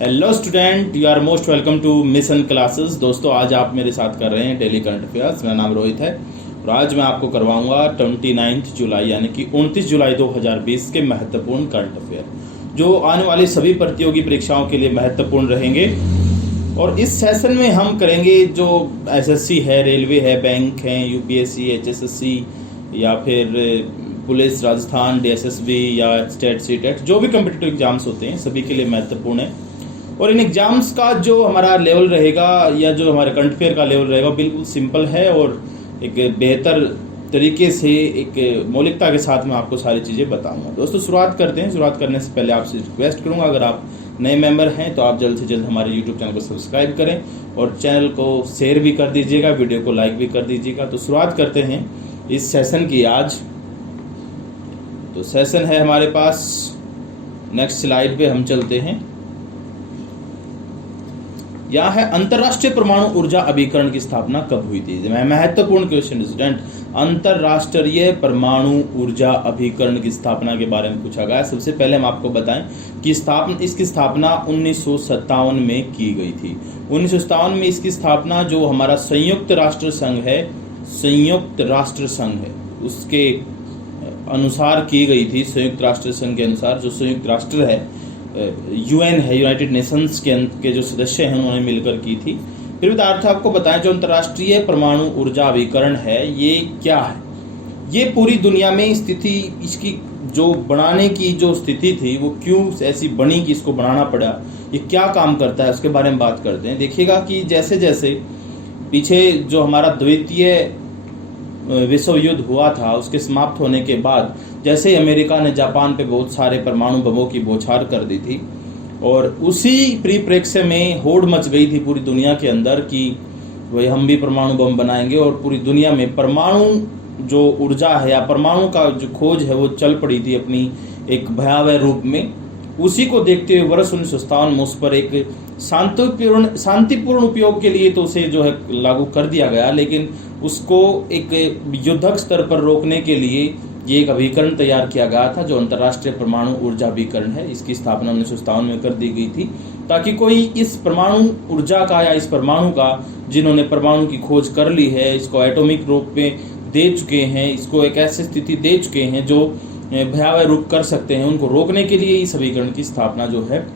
Hello student, you are most welcome to mission classes. दोस्तों, आज आप मेरे साथ कर रहे हैं डेली करंट अफेयर्स। मेरा नाम रोहित है और आज मैं आपको करवाऊंगा 29 जुलाई यानी कि 29 जुलाई 2020 के महत्वपूर्ण करंट अफेयर जो आने वाली सभी प्रतियोगी परीक्षाओं के लिए महत्वपूर्ण रहेंगे। और इस सेशन में हम करेंगे जो एसएससी है, रेलवे है, बैंक है, यूपीएससी, एचएसएससी या फिर पुलिस, राजस्थान, डीएसएसबी या स्टेट सीटेट, जो भी कम्पिटिटिव एग्जाम्स होते हैं सभी के लिए महत्वपूर्ण है। और इन एग्जाम्स का जो हमारा लेवल रहेगा या जो हमारे करंट अफेयर का लेवल रहेगा बिल्कुल सिंपल है और एक बेहतर तरीके से एक मौलिकता के साथ मैं आपको सारी चीज़ें बताऊंगा। दोस्तों, शुरुआत करते हैं। शुरुआत करने से पहले आपसे रिक्वेस्ट करूंगा, अगर आप नए मेंबर हैं तो आप जल्द से जल्द हमारे यूट्यूब चैनल को सब्सक्राइब करें और चैनल को शेयर भी कर दीजिएगा, वीडियो को लाइक भी कर दीजिएगा। तो शुरुआत करते हैं इस सेशन की आज। तो सेशन है हमारे पास, नेक्स्ट स्लाइड पे हम चलते हैं। यह है अंतरराष्ट्रीय परमाणु ऊर्जा अभिकरण की स्थापना कब हुई थी। महत्वपूर्ण क्वेश्चन स्टूडेंट, अंतरराष्ट्रीय परमाणु ऊर्जा अभिकरण की स्थापना के बारे में पूछा गया। सबसे पहले हम आपको बताएं कि इसकी स्थापना 1957 में की गई थी। 1957 में इसकी स्थापना जो हमारा संयुक्त राष्ट्र संघ है, उसके अनुसार की गई थी। संयुक्त राष्ट्र संघ के अनुसार जो संयुक्त राष्ट्र है, यूएन है, यूनाइटेड नेशंस के जो सदस्य हैं उन्होंने मिलकर की थी। फिर विद्यार्थी आपको बताएं जो अंतर्राष्ट्रीय परमाणु ऊर्जा अभिकरण है ये क्या है। ये पूरी दुनिया में स्थिति, इसकी जो बनाने की जो स्थिति थी वो क्यों ऐसी बनी कि इसको बनाना पड़ा, ये क्या काम करता है, उसके बारे में बात करते हैं। देखिएगा कि जैसे जैसे पीछे जो हमारा द्वितीय विश्व युद्ध हुआ था उसके समाप्त होने के बाद जैसे अमेरिका ने जापान पे बहुत सारे परमाणु बमों की बौछार कर दी थी और उसी परिप्रेक्ष्य में होड़ मच गई थी पूरी दुनिया के अंदर कि वही हम भी परमाणु बम बनाएंगे और पूरी दुनिया में परमाणु जो ऊर्जा है या परमाणु का जो खोज है वो चल पड़ी थी अपनी एक भयावह रूप में। उसी को देखते हुए वर्ष 1957 में उस पर एक शांतिपूर्ण उपयोग के लिए तो उसे जो है लागू कर दिया गया, लेकिन उसको एक युद्धक स्तर पर रोकने के लिए ये एक अभिकरण तैयार किया गया था जो अंतर्राष्ट्रीय परमाणु ऊर्जा अभिकरण है। इसकी स्थापना 1957 में कर दी गई थी ताकि कोई इस परमाणु ऊर्जा का या इस परमाणु का जिन्होंने परमाणु की खोज कर ली है, इसको एटॉमिक रूप में दे चुके हैं, इसको एक ऐसी स्थिति दे चुके हैं जो भयावह रूप कर सकते हैं, उनको रोकने के लिए इस अभिकरण की स्थापना जो है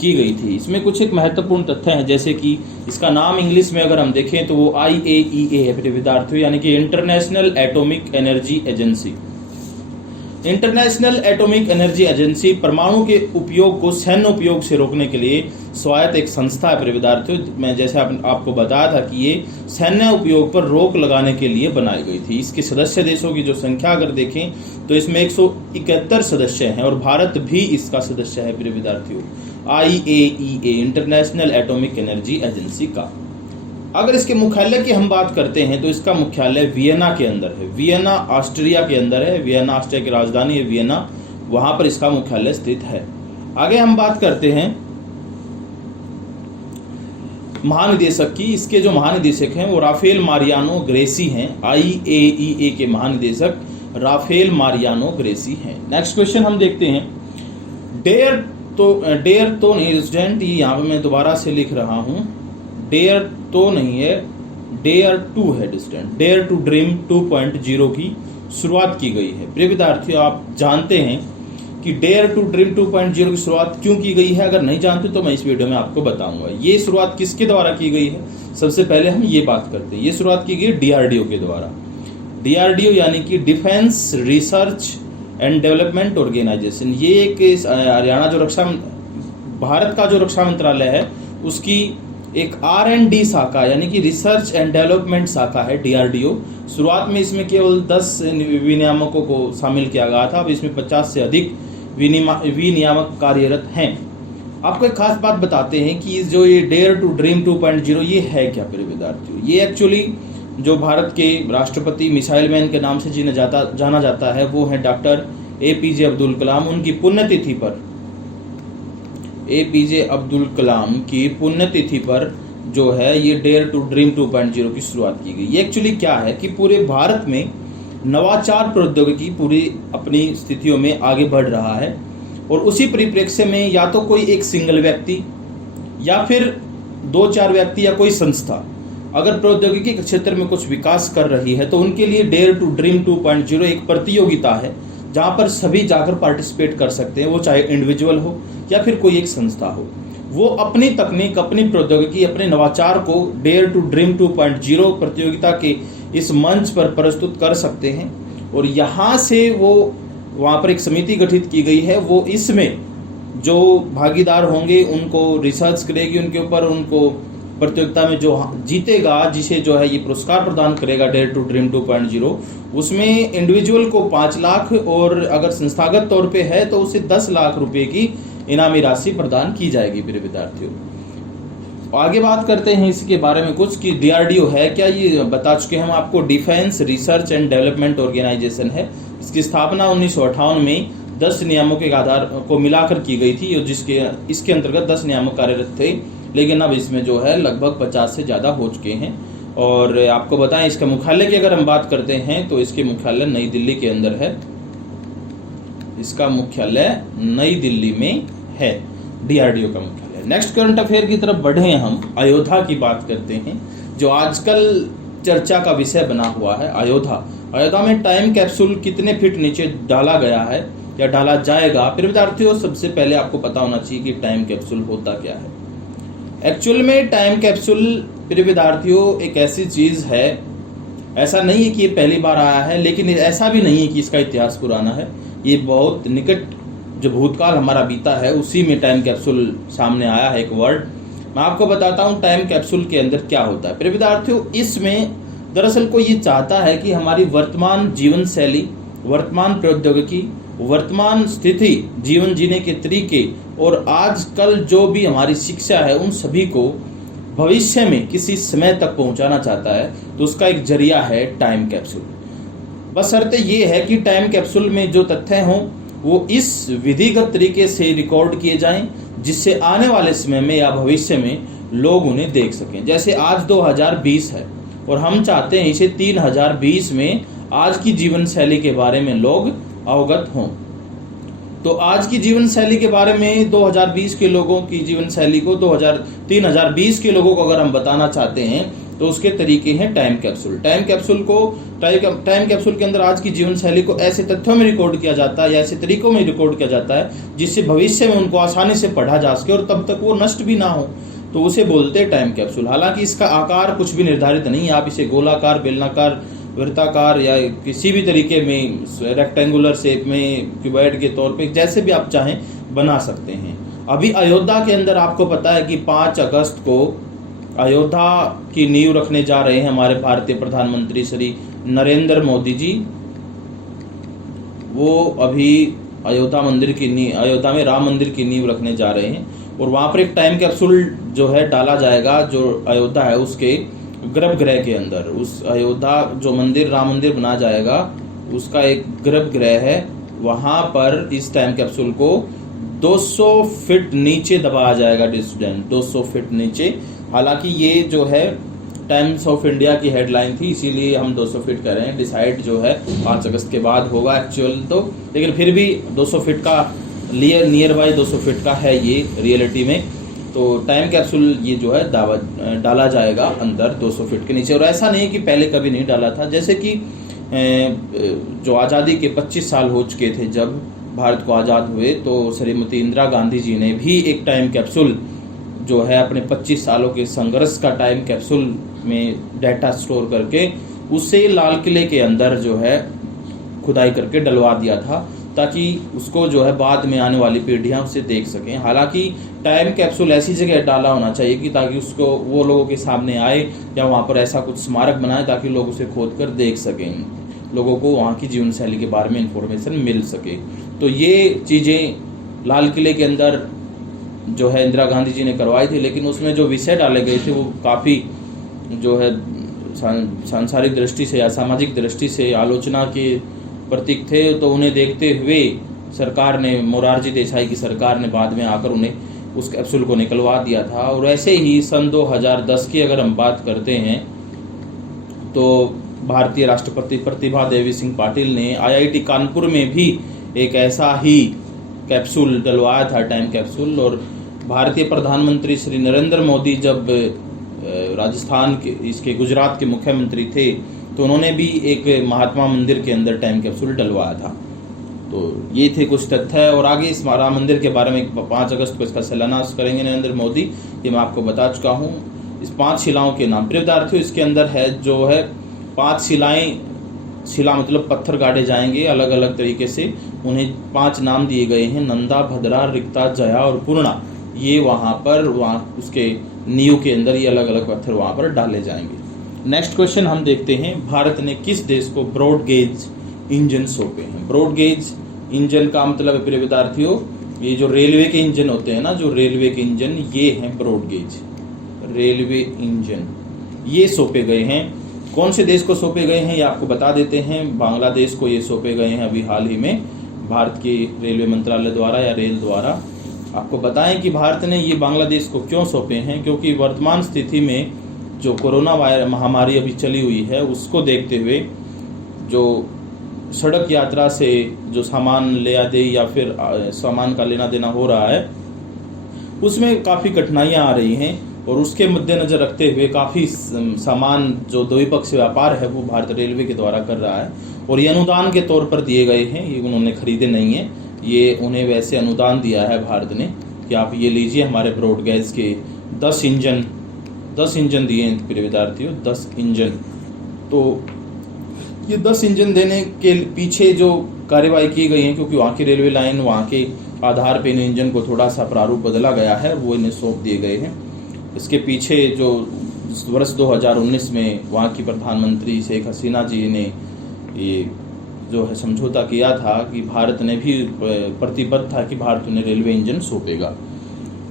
की गई थी। इसमें कुछ एक महत्वपूर्ण तथ्य हैं, जैसे कि इसका नाम इंग्लिश में अगर हम देखें तो वो IAEA है प्रिय विद्यार्थियों, यानी कि international atomic energy agency. International atomic energy agency परमाणु के उपयोग को सैन्य उपयोग से रोकने के लिए स्वायत्त एक संस्था है प्रिय विद्यार्थियों। मैं जैसे आपको बताया था कि ये सैन्य उपयोग पर रोक लगाने के लिए बनाई गई थी। इसके सदस्य देशों की जो संख्या अगर देखें तो इसमें 171 सदस्य हैं और भारत भी इसका सदस्य है प्रिय विद्यार्थियों, IAEA international atomic energy agency का। अगर इसके मुख्यालय की हम बात करते हैं तो इसका मुख्यालय वियना के अंदर है। वियना ऑस्ट्रिया के अंदर है। वियना ऑस्ट्रिया की राजधानी है वियना, वहां पर इसका मुख्यालय स्थित है। आगे हम बात करते हैं महानिदेशक की। इसके जो महानिदेशक हैं वो राफेल मारियानो ग्रेसी हैं। IAEA के महानिदेशक राफेल मारियानो ग्रेसी हैं। नेक्स्ट क्वेश्चन हम देखते हैं। डेयर तो नहीं स्टूडेंट, ये यहाँ पे मैं दोबारा से लिख रहा हूँ, डेयर तो नहीं है, डेयर टू है स्टूडेंट। डेयर टू ड्रीम 2.0 की शुरुआत की गई है। प्रिय विद्यार्थियों, आप जानते हैं कि डेयर टू ड्रीम 2.0 की शुरुआत क्यों की गई है? अगर नहीं जानते तो मैं इस वीडियो में आपको बताऊंगा। ये शुरुआत किसके द्वारा की गई है? सबसे पहले हम ये बात करते हैं। ये शुरुआत की गई DRDO के द्वारा। DRDO यानी कि defence research and development organisation. ये एक हरियाणा जो भारत का जो रक्षा मंत्रालय है उसकी एक R&D शाखा यानी कि रिसर्च एंड डेवलपमेंट शाखा है DRDO। शुरुआत में इसमें केवल 10 विनियामकों को शामिल किया गया था, अब इसमें 50 से अधिक विनियामक कार्यरत हैं। आपको एक खास बात बताते हैं कि जो ये डेयर टू ड्रीम 2.0 ये है क्या प्रिय विद्यार्थियों। ये एक्चुअली जो भारत के राष्ट्रपति मिसाइल मैन के नाम से जिन्हें जाना जाता है वो है डॉक्टर APJ अब्दुल कलाम। उनकी पुण्यतिथि पर, APJ अब्दुल कलाम की पुण्यतिथि पर जो है ये डेयर टू ड्रीम 2.0 की शुरुआत की गई। ये एक्चुअली क्या है कि पूरे भारत में नवाचार प्रौद्योगिकी पूरी अपनी स्थितियों में आगे बढ़ रहा है और उसी परिप्रेक्ष्य में या तो कोई एक सिंगल व्यक्ति या फिर 2-4 व्यक्ति या कोई संस्था अगर प्रौद्योगिकी के क्षेत्र में कुछ विकास कर रही है तो उनके लिए डेयर टू ड्रीम 2.0 एक प्रतियोगिता है जहां पर सभी जाकर पार्टिसिपेट कर सकते हैं, वो चाहे इंडिविजुअल हो या फिर कोई एक संस्था हो। वो अपनी तकनीक, अपनी प्रौद्योगिकी, अपने नवाचार को डेयर टू ड्रीम 2.0 प्रतियोगिता के इस मंच पर प्रस्तुत कर सकते हैं और यहाँ से वो वहाँ पर एक समिति गठित की गई है, वो इसमें जो भागीदार होंगे उनको रिसर्च करेगी उनके ऊपर, उनको प्रतियोगिता में जो जीतेगा, जिसे जो है ये पुरस्कार प्रदान करेगा डेयर टू ड्रीम 2.0, उसमें इंडिविजुअल को 5 लाख और अगर संस्थागत तौर पे है तो उसे 10 लाख रुपए की इनामी राशि प्रदान की जाएगी मेरे विद्यार्थियों। आगे बात करते हैं इसके बारे में कुछ कि डीआरडीओ है क्या, ये बता चुके हम आपको। Defence research and development organisation है। इसकी स्थापना 1958 में 10 नियमों के आधार को मिलाकर की गई थी, जिसके इसके अंतर्गत 10 नियामक कार्यरत थे, लेकिन अब इसमें जो है लगभग 50 से ज़्यादा हो चुके हैं। और आपको बताएं इसका मुख्यालय की अगर हम बात करते हैं तो इसके मुख्यालय नई दिल्ली के अंदर है। इसका मुख्यालय नई दिल्ली में है, डीआरडीओ का मुख्यालय। नेक्स्ट करंट अफेयर की तरफ बढ़े हम, अयोध्या की बात करते हैं जो आजकल चर्चा का विषय बना हुआ है। अयोध्या में टाइम कैप्सूल कितने फीट नीचे डाला गया है या डाला जाएगा। फिर विद्यार्थियों सबसे पहले आपको पता होना चाहिए कि टाइम कैप्सूल होता क्या है। एक्चुअल में टाइम कैप्सूल प्रिय विद्यार्थियों एक ऐसी चीज है, ऐसा नहीं है कि ये पहली बार आया है, लेकिन ऐसा भी नहीं है कि इसका इतिहास पुराना है। ये बहुत निकट जो भूतकाल हमारा बीता है उसी में टाइम कैप्सूल सामने आया है एक वर्ड। मैं आपको बताता हूँ टाइम कैप्सूल के अंदर क्या होता है। प्रिय विद्यार्थियों इसमें दरअसल कोई ये चाहता है कि हमारी वर्तमान जीवन शैली, वर्तमान प्रौद्योगिकी, वर्तमान स्थिति, जीवन जीने के तरीके और आजकल जो भी हमारी शिक्षा है उन सभी को भविष्य में किसी समय तक पहुंचाना चाहता है, तो उसका एक जरिया है टाइम कैप्सूल। बशर्ते ये है कि टाइम कैप्सूल में जो तथ्य हों वो इस विधिगत तरीके से रिकॉर्ड किए जाएं जिससे आने वाले समय में या भविष्य में लोग उन्हें देख सकें। जैसे आज 2020 है और हम चाहते हैं इसे 3020 में आज की जीवन शैली के बारे में लोग अवगत हों। तो आज की जीवन शैली के बारे में 2020 के लोगों की जीवन शैली को 3020 के लोगों को अगर हम बताना चाहते हैं तो उसके तरीके हैं टाइम कैप्सूल। टाइम कैप्सूल के अंदर आज की जीवन शैली को ऐसे तथ्यों में रिकॉर्ड किया जाता है या ऐसे तरीकों में रिकॉर्ड किया जाता है जिससे भविष्य में उनको आसानी से पढ़ा जा सके और तब तक वो नष्ट भी ना हो, तो उसे बोलते हैं टाइम कैप्सूल। हालांकि इसका आकार कुछ भी निर्धारित नहीं है, आप इसे गोलाकार, बेलनाकार, वृत्ताकार या किसी भी तरीके में, रेक्टेंगुलर शेप में, क्यूबॉइड के तौर पे जैसे भी आप चाहें बना सकते हैं। अभी अयोध्या के अंदर आपको पता है कि 5 अगस्त को अयोध्या की नींव रखने जा रहे हैं हमारे भारतीय प्रधानमंत्री श्री नरेंद्र मोदी जी। वो अभी अयोध्या में राम मंदिर की नींव रखने जा रहे हैं और वहां पर एक टाइम कैप्सूल जो है डाला जाएगा, जो अयोध्या है उसके गर्भगृह के अंदर। उस अयोध्या जो मंदिर, राम मंदिर बनाया जाएगा, उसका एक गर्भगृह है, वहां पर इस टाइम कैप्सूल को 200 फीट नीचे दबाया जाएगा स्टूडेंट, 200 फीट नीचे। हालांकि ये जो है टाइम्स ऑफ इंडिया की हेडलाइन थी, इसीलिए हम 200 फीट कर रहे हैं। डिसाइड जो है 5 अगस्त के बाद होगा एक्चुअल तो, लेकिन फिर भी 200 फीट का नियर बाई 200 फीट का है ये रियलिटी में। तो टाइम कैप्सूल ये जो है डाला जाएगा अंदर 200 फीट के नीचे। और ऐसा नहीं कि पहले कभी नहीं डाला था, जैसे कि जो आज़ादी के 25 साल हो चुके थे जब भारत को आज़ाद हुए, तो श्रीमती इंदिरा गांधी जी ने भी एक टाइम कैप्सूल जो है अपने 25 सालों के संघर्ष का टाइम कैप्सूल में डाटा स्टोर करके उसे लाल किले के अंदर जो है खुदाई करके डलवा दिया था, ताकि उसको जो है बाद में आने वाली पीढ़ियां उसे देख सकें। हालांकि टाइम कैप्सूल ऐसी जगह डाला होना चाहिए कि ताकि उसको वो लोगों के सामने आए या वहाँ पर ऐसा कुछ स्मारक बनाए ताकि लोग उसे खोद कर देख सकें, लोगों को वहाँ की जीवन शैली के बारे में इंफॉर्मेशन मिल सके। तो ये चीज़ें लाल किले के अंदर जो है इंदिरा गांधी जी ने करवाई थी, लेकिन उसमें जो विषय डाले गए थे वो काफ़ी जो है सांसारिक दृष्टि से या सामाजिक दृष्टि से आलोचना के प्रतीक थे। तो उन्हें देखते हुए सरकार ने, मोरारजी देसाई की सरकार ने बाद में आकर उन्हें उस कैप्सूल को निकलवा दिया था। और ऐसे ही सन 2010 की अगर हम बात करते हैं तो भारतीय राष्ट्रपति प्रतिभा देवी सिंह पाटिल ने IIT कानपुर में भी एक ऐसा ही कैप्सूल डलवाया था, टाइम कैप्सूल। और भारतीय प्रधानमंत्री श्री नरेंद्र मोदी जब राजस्थान के इसके गुजरात के मुख्यमंत्री थे तो उन्होंने भी एक महात्मा मंदिर के अंदर टाइम कैप्सूल डलवाया था। तो ये थे कुछ तथ्य। और आगे इस राम मंदिर के बारे में 5 अगस्त को इसका शिलान्यास करेंगे नरेंद्र मोदी, ये मैं आपको बता चुका हूँ। इस 5 शिलाओं के नाम प्रिय विद्यार्थियों, इसके अंदर है जो है 5 शिलाएं, शिला मतलब पत्थर गाड़े जाएंगे अलग अलग तरीके से, उन्हें 5 नाम दिए गए हैं, नंदा, भद्रा, रिक्ता, जया और पूर्णा। ये वहाँ उसके नींव के अंदर ये अलग अलग पत्थर वहाँ पर डाले जाएंगे। नेक्स्ट क्वेश्चन हम देखते हैं, भारत ने किस देश को ब्रॉड गेज इंजन सौंपे हैं? ब्रॉड गेज इंजन का मतलब है प्रिय विद्यार्थियों, ये जो रेलवे के इंजन होते हैं ना, जो रेलवे के इंजन, ये हैं ब्रॉड गेज रेलवे इंजन, ये सौंपे गए हैं। कौन से देश को सौंपे गए हैं ये आपको बता देते हैं। बांग्लादेश को ये सौंपे गए हैं अभी हाल ही में भारत के रेलवे मंत्रालय द्वारा या रेल द्वारा। आपको बताएं कि भारत ने ये बांग्लादेश को क्यों सौंपे हैं, क्योंकि वर्तमान स्थिति में जो कोरोना वायरस महामारी अभी चली हुई है उसको देखते हुए जो सड़क यात्रा से जो सामान ले दे या फिर सामान का लेना देना हो रहा है उसमें काफ़ी कठिनाइयां आ रही हैं, और उसके मद्देनजर रखते हुए काफ़ी सामान जो द्विपक्षीय व्यापार है वो भारत रेलवे के द्वारा कर रहा है। और ये अनुदान के तौर पर दिए गए हैं, ये उन्होंने खरीदे नहीं हैं, ये उन्हें वैसे अनुदान दिया है भारत ने कि आप ये लीजिए हमारे ब्रॉड गेज के 10 इंजन दिए हैं प्रिय विद्यार्थियों, 10 इंजन। तो ये 10 इंजन देने के पीछे जो कार्यवाही की गई है, क्योंकि वहाँ की रेलवे लाइन वहाँ के आधार पे इन इंजन को थोड़ा सा प्रारूप बदला गया है, वो इन्हें सौंप दिए गए हैं। इसके पीछे जो वर्ष 2019 में वहाँ की प्रधानमंत्री शेख हसीना जी ने ये जो है समझौता किया था कि भारत ने भी प्रतिबद्ध था कि भारत उन्हें रेलवे इंजन सौंपेगा।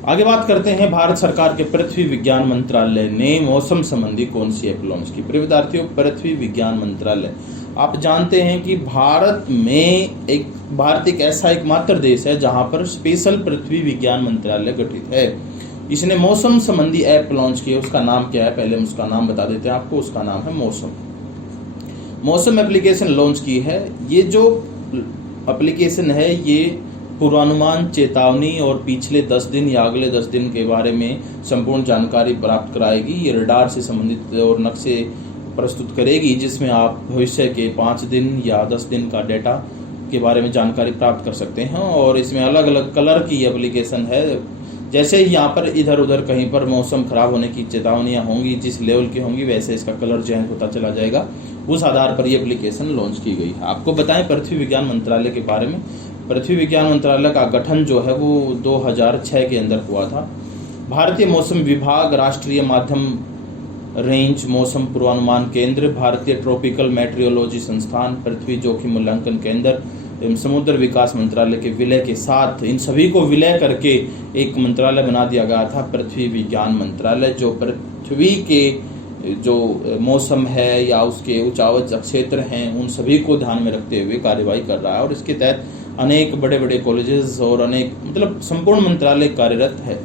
आगे बात करते हैं, भारत सरकार के पृथ्वी विज्ञान मंत्रालय ने मौसम संबंधी कौन सी ऐप लॉन्च की? प्रिय विद्यार्थियों, पृथ्वी विज्ञान मंत्रालय, आप जानते हैं कि भारत एक ऐसा एकमात्र देश है जहां पर स्पेशल पृथ्वी विज्ञान मंत्रालय गठित है। इसने मौसम संबंधी ऐप लॉन्च की है। उसका नाम क्या है, पहले हम उसका नाम बता देते हैं आपको। उसका नाम है मौसम एप्लीकेशन लॉन्च की है। ये जो एप्लीकेशन है ये पूर्वानुमान, चेतावनी और पिछले 10 दिन या अगले 10 दिन के बारे में संपूर्ण जानकारी प्राप्त कराएगी। ये रडार से संबंधित और नक्शे प्रस्तुत करेगी, जिसमें आप भविष्य के 5 दिन या 10 दिन का डेटा के बारे में जानकारी प्राप्त कर सकते हैं। और इसमें अलग अलग कलर की एप्लीकेशन है। जैसे ही यहाँ पर इधर उधर कहीं पर मौसम खराब होने की चेतावनियाँ होंगी, जिस लेवल की होंगी, वैसे इसका कलर चेंज होता चला जाएगा। उस आधार पर ये एप्लीकेशन लॉन्च की गई है। आपको बताएं पृथ्वी विज्ञान मंत्रालय के बारे में। पृथ्वी विज्ञान मंत्रालय का गठन जो है वो 2006 के अंदर हुआ था। भारतीय मौसम विभाग, राष्ट्रीय माध्यम रेंज मौसम पूर्वानुमान केंद्र, भारतीय ट्रॉपिकल मेट्रियोलॉजी संस्थान, पृथ्वी जोखिम मूल्यांकन केंद्र एवं समुद्र विकास मंत्रालय के विलय के साथ इन सभी को विलय करके एक मंत्रालय बना दिया गया था, पृथ्वी विज्ञान मंत्रालय, जो पृथ्वी के जो मौसम है या उसके उच्चावच क्षेत्र हैं उन सभी को ध्यान में रखते हुए कार्यवाही कर रहा है। और इसके तहत अनेक बड़े बड़े कॉलेजेस और अनेक मतलब संपूर्ण मंत्रालय कार्यरत है।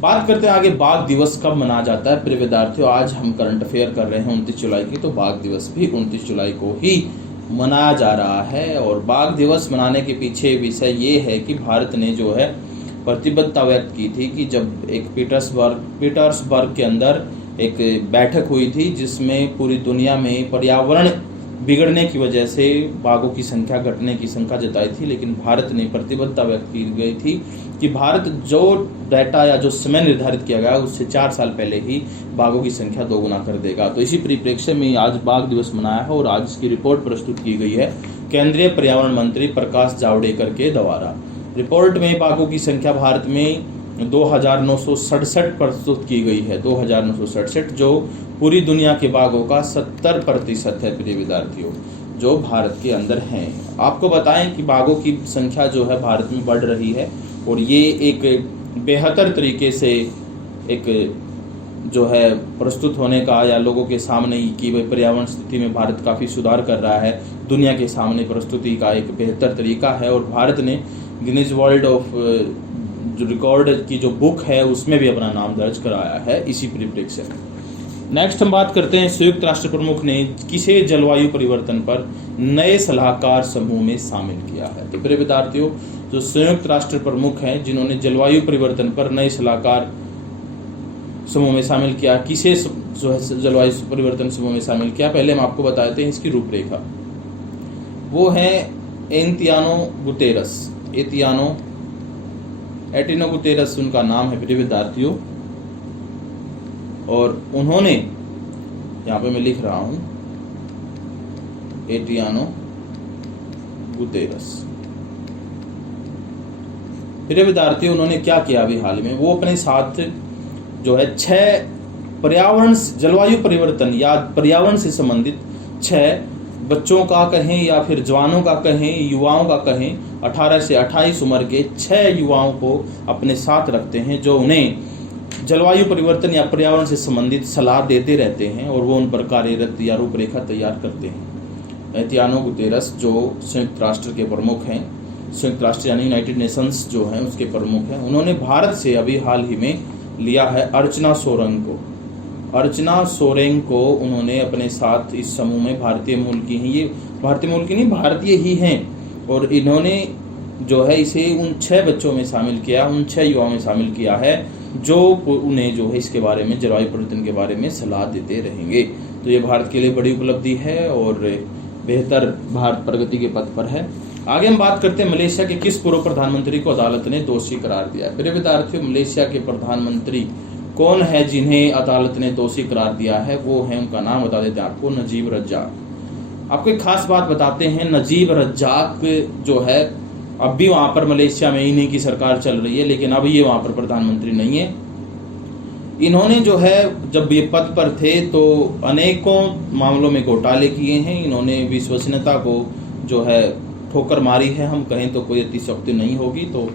बात करते हैं आगे, बाघ दिवस कब मनाया जाता है? प्रिय विद्यार्थियों, आज हम करंट अफेयर कर रहे हैं 29 जुलाई की, तो बाघ दिवस भी 29 जुलाई को ही मनाया जा रहा है। और बाघ दिवस मनाने के पीछे विषय ये है कि भारत ने जो है प्रतिबद्धता व्यक्त की थी कि जब एक पीटर्सबर्ग के अंदर एक बैठक हुई थी जिसमें पूरी दुनिया में पर्यावरण बिगड़ने की वजह से बाघों की संख्या घटने की शंका जताई थी, लेकिन भारत ने प्रतिबद्धता व्यक्त की गई थी कि भारत जो डाटा या जो समय निर्धारित किया गया उससे 4 साल पहले ही बाघों की संख्या 2 गुना कर देगा। तो इसी परिप्रेक्ष्य में आज बाघ दिवस मनाया है और आज इसकी रिपोर्ट प्रस्तुत की गई है केंद्रीय पर्यावरण मंत्री प्रकाश जावड़ेकर के द्वारा। रिपोर्ट में बाघों की संख्या भारत में 2967 प्रस्तुत की गई है, 2967, जो पूरी दुनिया के बाघों का 70% है प्रिय विद्यार्थियों, जो भारत के अंदर हैं। आपको बताएं कि बाघों की संख्या जो है भारत में बढ़ रही है और ये एक बेहतर तरीके से एक जो है प्रस्तुत होने का या लोगों के सामने की वही पर्यावरण स्थिति में भारत काफ़ी सुधार कर रहा है, दुनिया के सामने प्रस्तुति का एक बेहतर तरीका है। और भारत ने गिनीज वर्ल्ड ऑफ जो रिकॉर्ड की जो बुक है उसमें भी अपना नाम दर्ज कराया है इसी परिप्रेक्ष्य में। नेक्स्ट हम बात करते हैं संयुक्त राष्ट्र प्रमुख ने किसे जलवायु परिवर्तन पर नए सलाहकार समूह में शामिल किया है। तो प्रिय विद्यार्थियों, जो संयुक्त राष्ट्र प्रमुख हैं जिन्होंने जलवायु परिवर्तन पर नए सलाहकार समूह में शामिल किया, किसे जो है जलवायु परिवर्तन समूह में शामिल किया, पहले हम आपको बता देते हैं इसकी रूपरेखा। वो है एंटियानो गुतेरस उनका नाम है प्रिय विद्यार्थियों, और उन्होंने, यहाँ पे मैं लिख रहा हूं एंटियानो गुतेरस। प्रिय विद्यार्थियों, उन्होंने क्या किया अभी हाल में, वो अपने साथ जो है 6 जलवायु परिवर्तन या पर्यावरण से संबंधित 6 बच्चों का कहें या फिर जवानों का कहें, युवाओं का कहें, 18 से 28 उम्र के 6 युवाओं को अपने साथ रखते हैं जो उन्हें जलवायु परिवर्तन या पर्यावरण से संबंधित सलाह देते रहते हैं और वो उन पर कार्यरत या रूपरेखा तैयार करते हैं। एंटियानो गुतेरस जो संयुक्त राष्ट्र के प्रमुख हैं, संयुक्त राष्ट्र यानी यूनाइटेड नेशंस जो हैं उसके प्रमुख हैं, उन्होंने भारत से अभी हाल ही में लिया है अर्चना सोरेंग को उन्होंने अपने साथ इस समूह में, भारतीय मूल की हैं, ये भारतीय मूल की नहीं भारतीय ही हैं, और इन्होंने जो है इसे उन 6 बच्चों में शामिल किया, उन 6 युवाओं में शामिल किया है जो उन्हें जो है इसके बारे में, जलवायु परिवर्तन के बारे में सलाह देते रहेंगे। तो ये भारत के लिए बड़ी उपलब्धि है और बेहतर भारत प्रगति के पथ पर है। आगे हम बात करते हैं मलेशिया के किस पूर्व प्रधानमंत्री को अदालत ने दोषी करार दिया। प्रिय विद्यार्थियों, मलेशिया के प्रधानमंत्री कौन है जिन्हें अदालत ने दोषी करार दिया है, वो है, उनका नाम बता देते हैं आपको, नजीब रज्जाक। आपको एक खास बात बताते हैं, नजीब रज्जाक जो है अब भी वहां पर मलेशिया में इन्हीं की सरकार चल रही है, लेकिन अब ये वहां पर प्रधानमंत्री नहीं है। इन्होंने जो है जब ये पद पर थे तो अनेकों मामलों में घोटाले किए हैं, इन्होंने विश्वसनीयता को जो है ठोकर मारी है, हम कहें तो कोई अतिशयोक्ति नहीं होगी। तो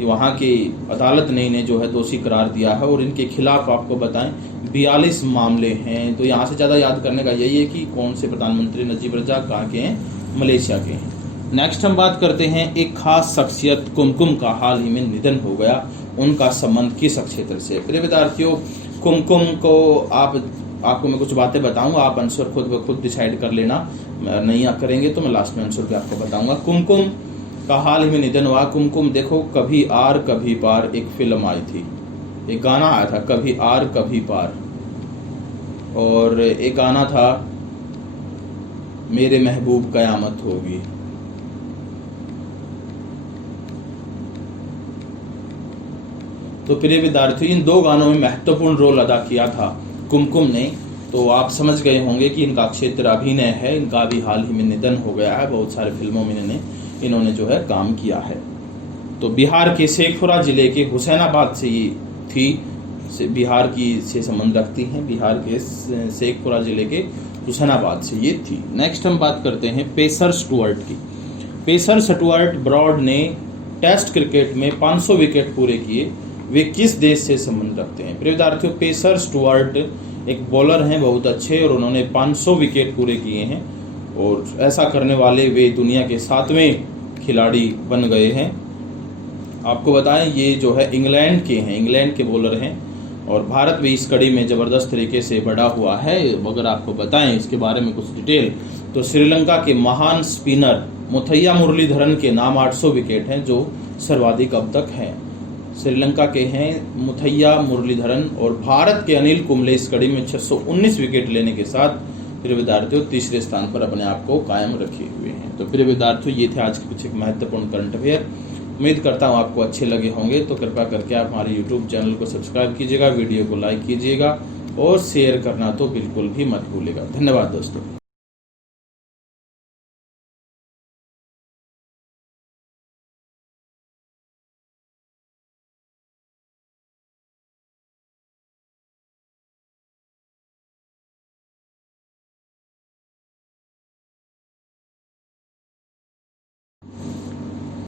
वहाँ की अदालत ने इन्हें जो है दोषी करार दिया है और इनके खिलाफ आपको बताएं 42 मामले हैं। तो यहाँ से ज़्यादा याद करने का यही है कि कौन से प्रधानमंत्री नजीब रज्जाक कहाँ के हैं, मलेशिया के हैं। नेक्स्ट हम बात करते हैं एक खास शख्सियत कुमकुम का हाल ही में निधन हो गया, उनका संबंध किस क्षेत्र से। प्रिय विद्यार्थियों, कुमकुम को आपको मैं कुछ बातें बताऊंगा, आप आंसर खुद डिसाइड कर लेना, नहीं करेंगे तो मैं लास्ट में आंसर भी आपको बताऊंगा। कुमकुम का हाल ही में निधन हुआ। कुमकुम देखो, कभी आर कभी पार एक फिल्म आई थी, एक गाना आया था, कभी आर कभी पार, और एक गाना था मेरे महबूब कयामत होगी। तो प्रिय विद्यार्थियों, इन 2 गानों में महत्वपूर्ण रोल अदा किया था कुमकुम ने। तो आप समझ गए होंगे कि इनका क्षेत्र अभिनय है, इनका भी हाल ही में निधन हो गया है। बहुत सारे फिल्मों में इन्होंने जो है काम किया है। तो बिहार के शेखपुरा जिले के हुसैनाबाद से ये थी, बिहार की से संबंध रखती हैं, बिहार के शेखपुरा जिले के हुसैनाबाद से ये थी। नेक्स्ट हम बात करते हैं पेसर स्टुअर्ट की। पेसर स्टुअर्ट ब्रॉड ने टेस्ट क्रिकेट में 500 विकेट पूरे किए, वे किस देश से संबंध रखते हैं। प्रिय विद्यार्थियों, पेसर स्टुअर्ट एक बॉलर हैं बहुत अच्छे और उन्होंने 500 विकेट पूरे किए हैं, और ऐसा करने वाले वे दुनिया के 7वें खिलाड़ी बन गए हैं। आपको बताएं ये जो है इंग्लैंड के हैं, इंग्लैंड के बॉलर हैं, और भारत भी इस कड़ी में ज़बरदस्त तरीके से बढ़ा हुआ है। अगर आपको बताएं इसके बारे में कुछ डिटेल, तो श्रीलंका के महान स्पिनर मुथैया मुरलीधरन के नाम 800 विकेट हैं जो सर्वाधिक अब तक हैं। श्रीलंका के हैं मुथैया मुरलीधरन, और भारत के अनिल कुंबले इस कड़ी में 619 विकेट लेने के साथ प्रिय विद्यार्थियों 3रे स्थान पर अपने आप को कायम रखे हुए हैं। तो प्रिय विद्यार्थियों, ये थे आज के कुछ एक महत्वपूर्ण करंट अफेयर। उम्मीद करता हूँ आपको अच्छे लगे होंगे। तो कृपया करके आप हमारे YouTube चैनल को सब्सक्राइब कीजिएगा, वीडियो को लाइक कीजिएगा और शेयर करना तो बिल्कुल भी मत भूलिएगा। धन्यवाद दोस्तों।